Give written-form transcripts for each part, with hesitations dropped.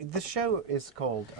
The show is called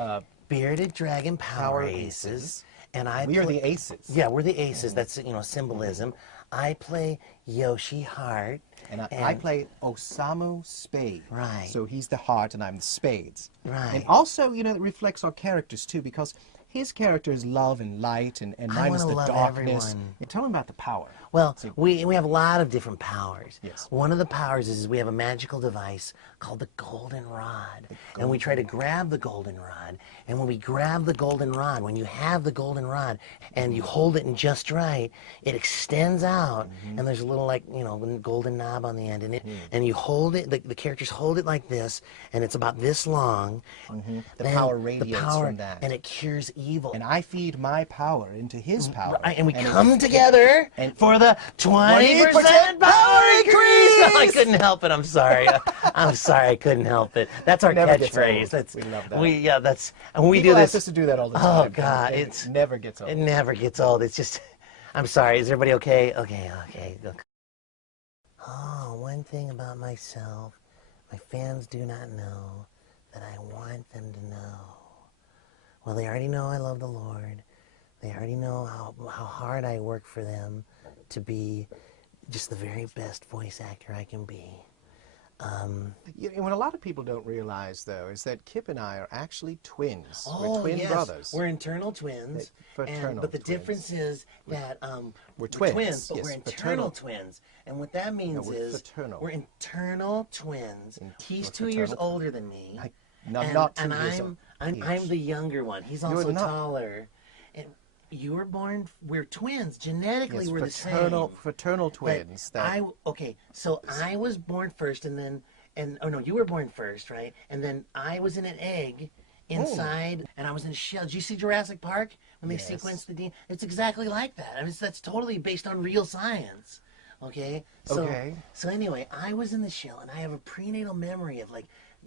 Bearded Dragon Power Aces. And we are the aces. Yeah, we're the aces. That's, symbolism. I play Yoshi Heart. And I play Osamu Spade. Right. So he's the heart and I'm the spades. Right. And also, it reflects our characters too, because his character is love and light, and mine is the darkness. Tell him about the power. Well, we have a lot of different powers. Yes. One of the powers is we have a magical device called the golden rod. And we try to grab the golden rod. And when we grab the golden rod, when you have the golden rod and you hold it in just right, it extends out, and there's a little, golden knob on the end. And you hold it, the characters hold it like this, and it's about this long. The power radiates from that. And it cures evil. And I feed my power into his power. Right, and we come together for the 20% power increase. No, I couldn't help it. I'm sorry. I'm sorry. I couldn't help it. That's our catchphrase. We love that. And we People do this. ask us to do that all the time. Oh God, it never gets old. It never gets old. It's just. I'm sorry. Is everybody okay? Okay. Oh, one thing about myself, my fans do not know that I want them to know. Well, they already know I love the Lord. They already know how hard I work for them to be just the very best voice actor I can be. What a lot of people don't realize, though, is that Kip and I are actually twins. Oh, we're twin yes. brothers. We're internal twins. But the difference is that we're twins, but yes, we're internal twins. And what that means is we're internal twins. He's 2 years older than me. Not 2 years old. I'm the younger one. He's also taller. And you were born, we're twins. Genetically, we're the same. Fraternal twins. So I was born first, you were born first, right? And then I was in an egg inside, and I was in a shell. Did you see Jurassic Park when they sequenced the DNA? It's exactly like that. I mean, that's totally based on real science. Okay? So anyway, I was in the shell, and I have a prenatal memory of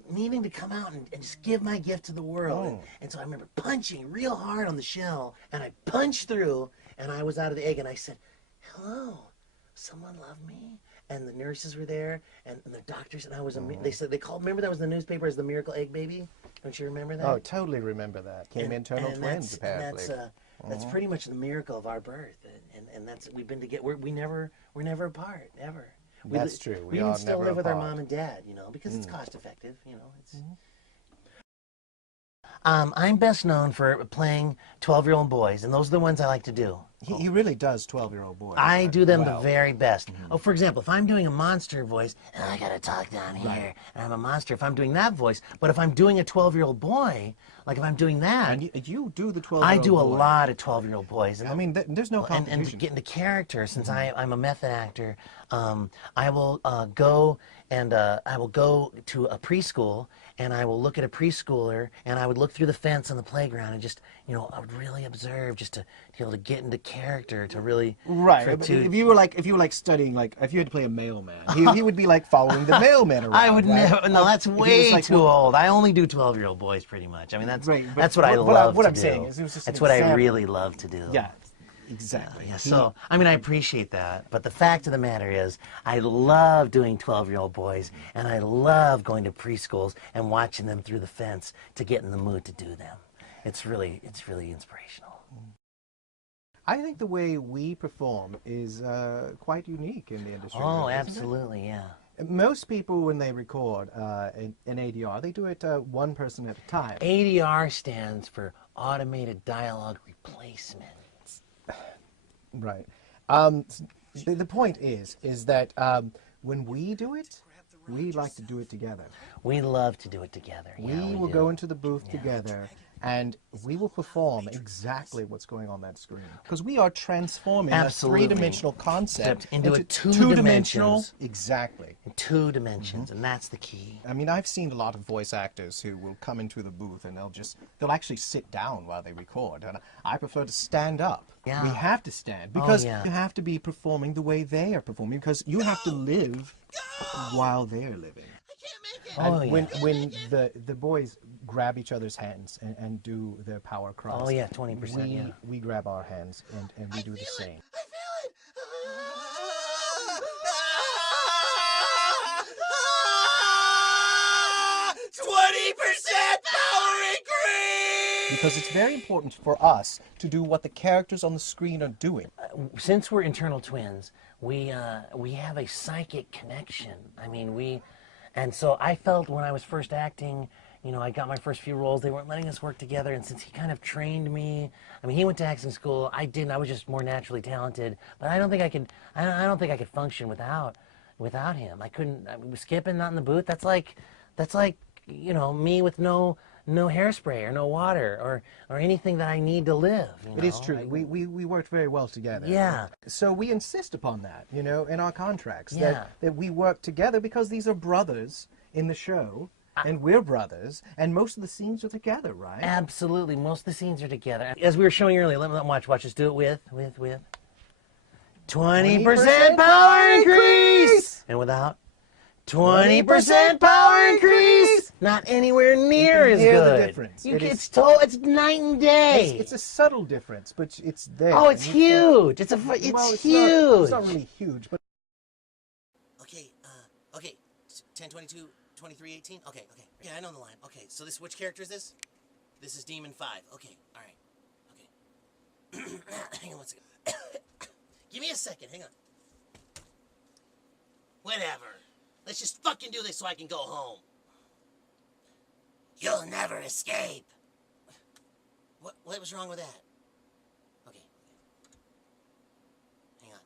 needing to come out and just give my gift to the world. And so I remember punching real hard on the shell, and I punched through, and I was out of the egg, and I said, "Hello, someone love me?" And the nurses were there, and the doctors, and I was, remember that was in the newspaper as the miracle egg baby? Don't you remember that? Oh, totally remember that. Internal twins, apparently. That's pretty much the miracle of our birth, and that's, we've been together, we're never apart, ever. That's true. We even still live with our mom and dad, because it's cost effective, It's. I'm best known for playing 12-year-old boys, and those are the ones I like to do. He really does 12-year-old boys. I do them the very best. Oh, for example, if I'm doing a monster voice, and I gotta talk down here, and I'm a monster, if I'm doing that voice, but if I'm doing a 12-year-old boy, like if I'm doing that... And you do the 12-year-old I do a lot of 12-year-old boys. And, I mean, there's no competition. And to get into character, since I'm a method actor, I will go to a preschool, and I will look at a preschooler, and I would look through the fence on the playground and just, I would really observe just to be able to get into character, to really... Right. If you were studying, if you had to play a mailman, he would be following the mailman around. I would never... No, that's way too old. I only do 12-year-old boys, pretty much. I mean, that's what I love to do. What I'm saying is, it was just that's what I really love to do. Yeah. Exactly. Yeah, so, I appreciate that, but the fact of the matter is, I love doing 12-year-old boys, and I love going to preschools and watching them through the fence to get in the mood to do them. It's really inspirational. I think the way we perform is quite unique in the industry. Oh, absolutely, yeah. Most people, when they record an ADR, they do it one person at a time. ADR stands for Automated Dialogue Replacement. Right. The point is that when we do it, we like to do it together. We love to do it together. We will go into the booth together, and we will perform exactly what's going on that screen. Because we are transforming a three-dimensional concept into two-dimensional. Exactly. In 2 dimensions, and that's the key. I mean, I've seen a lot of voice actors who will come into the booth and they'll actually sit down while they record. And I prefer to stand up. Yeah. We have to stand because you have to be performing the way they are performing, because you have to live while they're living. And when the boys grab each other's hands and do their power cross. Oh yeah, 20%. We grab our hands and we do the same. I feel it. 20% because it's very important for us to do what the characters on the screen are doing. Since we're internal twins, we have a psychic connection. I mean, and so I felt when I was first acting, you know, I got my first few roles, they weren't letting us work together, and since he kind of trained me, I mean, he went to acting school, I didn't, I was just more naturally talented, but I don't think I could function without him. I was skipping, not in the booth, that's like, you know, me with no hairspray or no water or anything that I need to live. It is true. We worked very well together. Yeah. So we insist upon that, you know, in our contracts, that we work together because these are brothers in the show, and we're brothers, and most of the scenes are together, right? Absolutely. Most of the scenes are together. As we were showing earlier, let me watch. Let's do it with 20% power increase! And without 20% power increase! Not anywhere near as good. The difference. It's night and day. It's a subtle difference, but it's there. Oh, it's huge. It's huge. It's not really huge, but... Okay, 10, 22, 23, 18? Okay. Yeah, I know the line. Okay, so which character is this? This is Demon 5. Okay, alright. Okay. Hang on one second. Give me a second, hang on. Whatever. Let's just fucking do this so I can go home. You'll never escape. What was wrong with that? Okay. Hang on.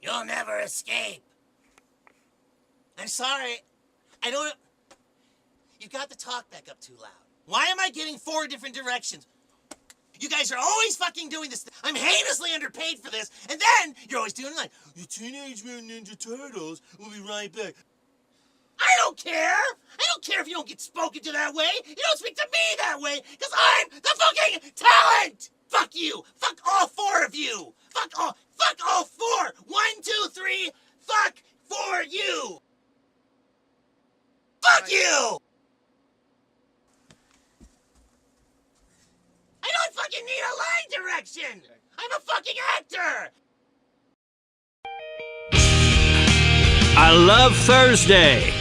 You'll never escape. I'm sorry. I don't... You've got the talk back up too loud. Why am I getting 4 different directions? You guys are always fucking doing this. I'm heinously underpaid for this. And then you're always doing like, the Teenage Mutant Ninja Turtles will be right back. I don't care. I don't care if you don't get spoken to that way. You don't speak to me that way, because I'm the fucking talent. Fuck you. Fuck all 4 of you. Fuck all 4. 1, 2, 3. Fuck for you. Fuck you. I don't fucking need a line direction! I'm a fucking actor! I love Thursday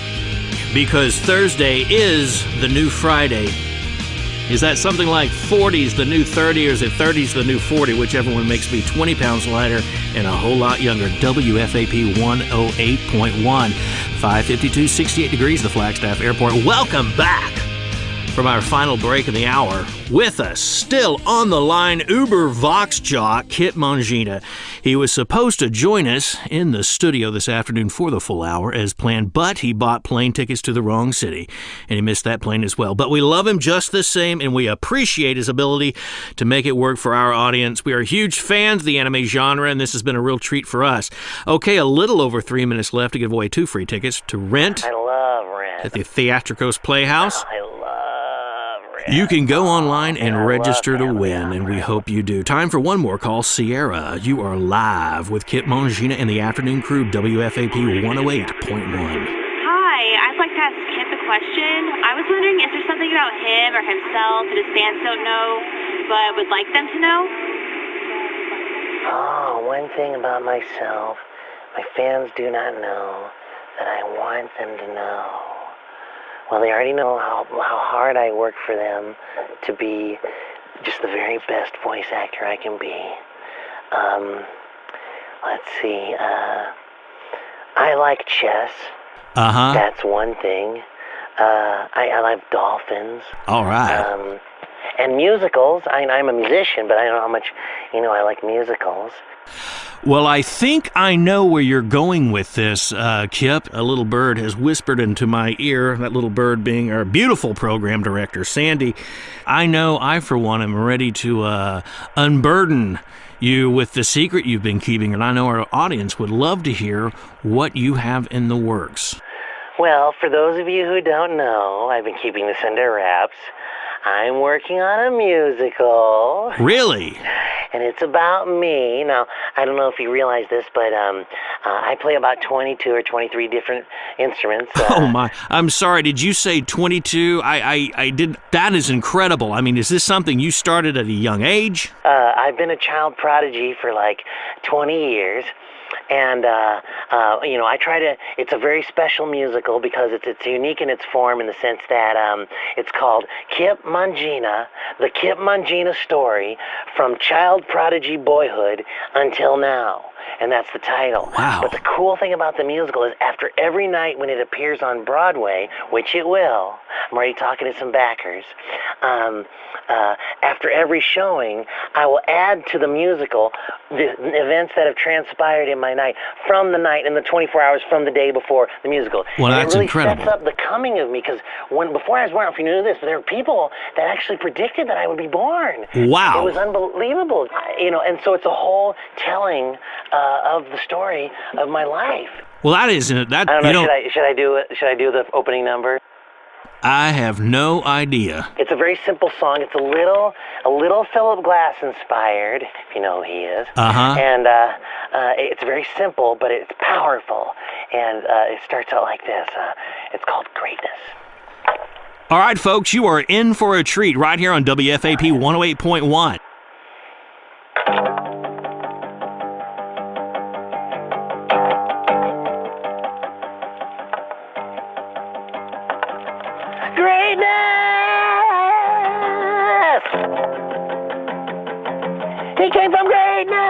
because Thursday is the new Friday. Is that something like 40's the new 30, or is it 30's the new 40, whichever one makes me 20 pounds lighter and a whole lot younger? WFAP 108.1, 552, 68 degrees, the Flagstaff Airport. Welcome back from our final break of the hour. With us, still on the line, Uber Vox jock Kip Mangina. He was supposed to join us in the studio this afternoon for the full hour as planned, but he bought plane tickets to the wrong city, and he missed that plane as well. But we love him just the same, and we appreciate his ability to make it work for our audience. We are huge fans of the anime genre, and this has been a real treat for us. Okay, a little over 3 minutes left to give away 2 free tickets to Rent. I love Rent. At the Theatricos Playhouse. I love Rent. You can go online and register to win, and we hope you do. Time for one more call. Sierra, you are live with Kip Mangina and the afternoon crew, WFAP 108.1. Hi, I'd like to ask Kip a question. I was wondering, is there something about him or himself that his fans don't know, but would like them to know? Oh, one thing about myself, my fans do not know that I want them to know. Well, they already know how hard I work for them to be just the very best voice actor I can be. Let's see, I like chess. Uh-huh. That's one thing. I like dolphins. All right. And musicals. I'm a musician, but I don't know how much, I like musicals. Well, I think I know where you're going with this, Kip. A little bird has whispered into my ear, that little bird being our beautiful program director, Sandy. I know I, for one, am ready to unburden you with the secret you've been keeping, and I know our audience would love to hear what you have in the works. Well, for those of you who don't know, I've been keeping this under wraps. I'm working on a musical. Really? And it's about me. Now, I don't know if you realize this, but I play about 22 or 23 different instruments. Oh, my. I'm sorry. Did you say 22? I did. That is incredible. I mean, is this something you started at a young age? I've been a child prodigy for like 20 years. And I try to. It's a very special musical because it's unique in its form in the sense that it's called Kip Mangina, the Kip Mangina story from child prodigy boyhood until now. And that's the title. Wow. But the cool thing about the musical is after every night when it appears on Broadway, which it will, I'm already talking to some backers, after every showing, I will add to the musical the events that have transpired in my night from the night and the 24 hours from the day before the musical. Well, and that's it really incredible. sets up the coming of me because before I was born, I don't know if you knew this, but there were people that actually predicted that I would be born. Wow. It was unbelievable. And so it's a whole telling of the story of my life. Well, that isn't that. I don't know. Should I do it? Should I do the opening number? I have no idea. It's a very simple song. It's a little Philip Glass inspired, if you know who he is. Uh-huh. And it's very simple, but it's powerful. And it starts out like this. It's called Greatness. All right, folks, you are in for a treat right here on WFAP 108.1. Greatness! He came from greatness!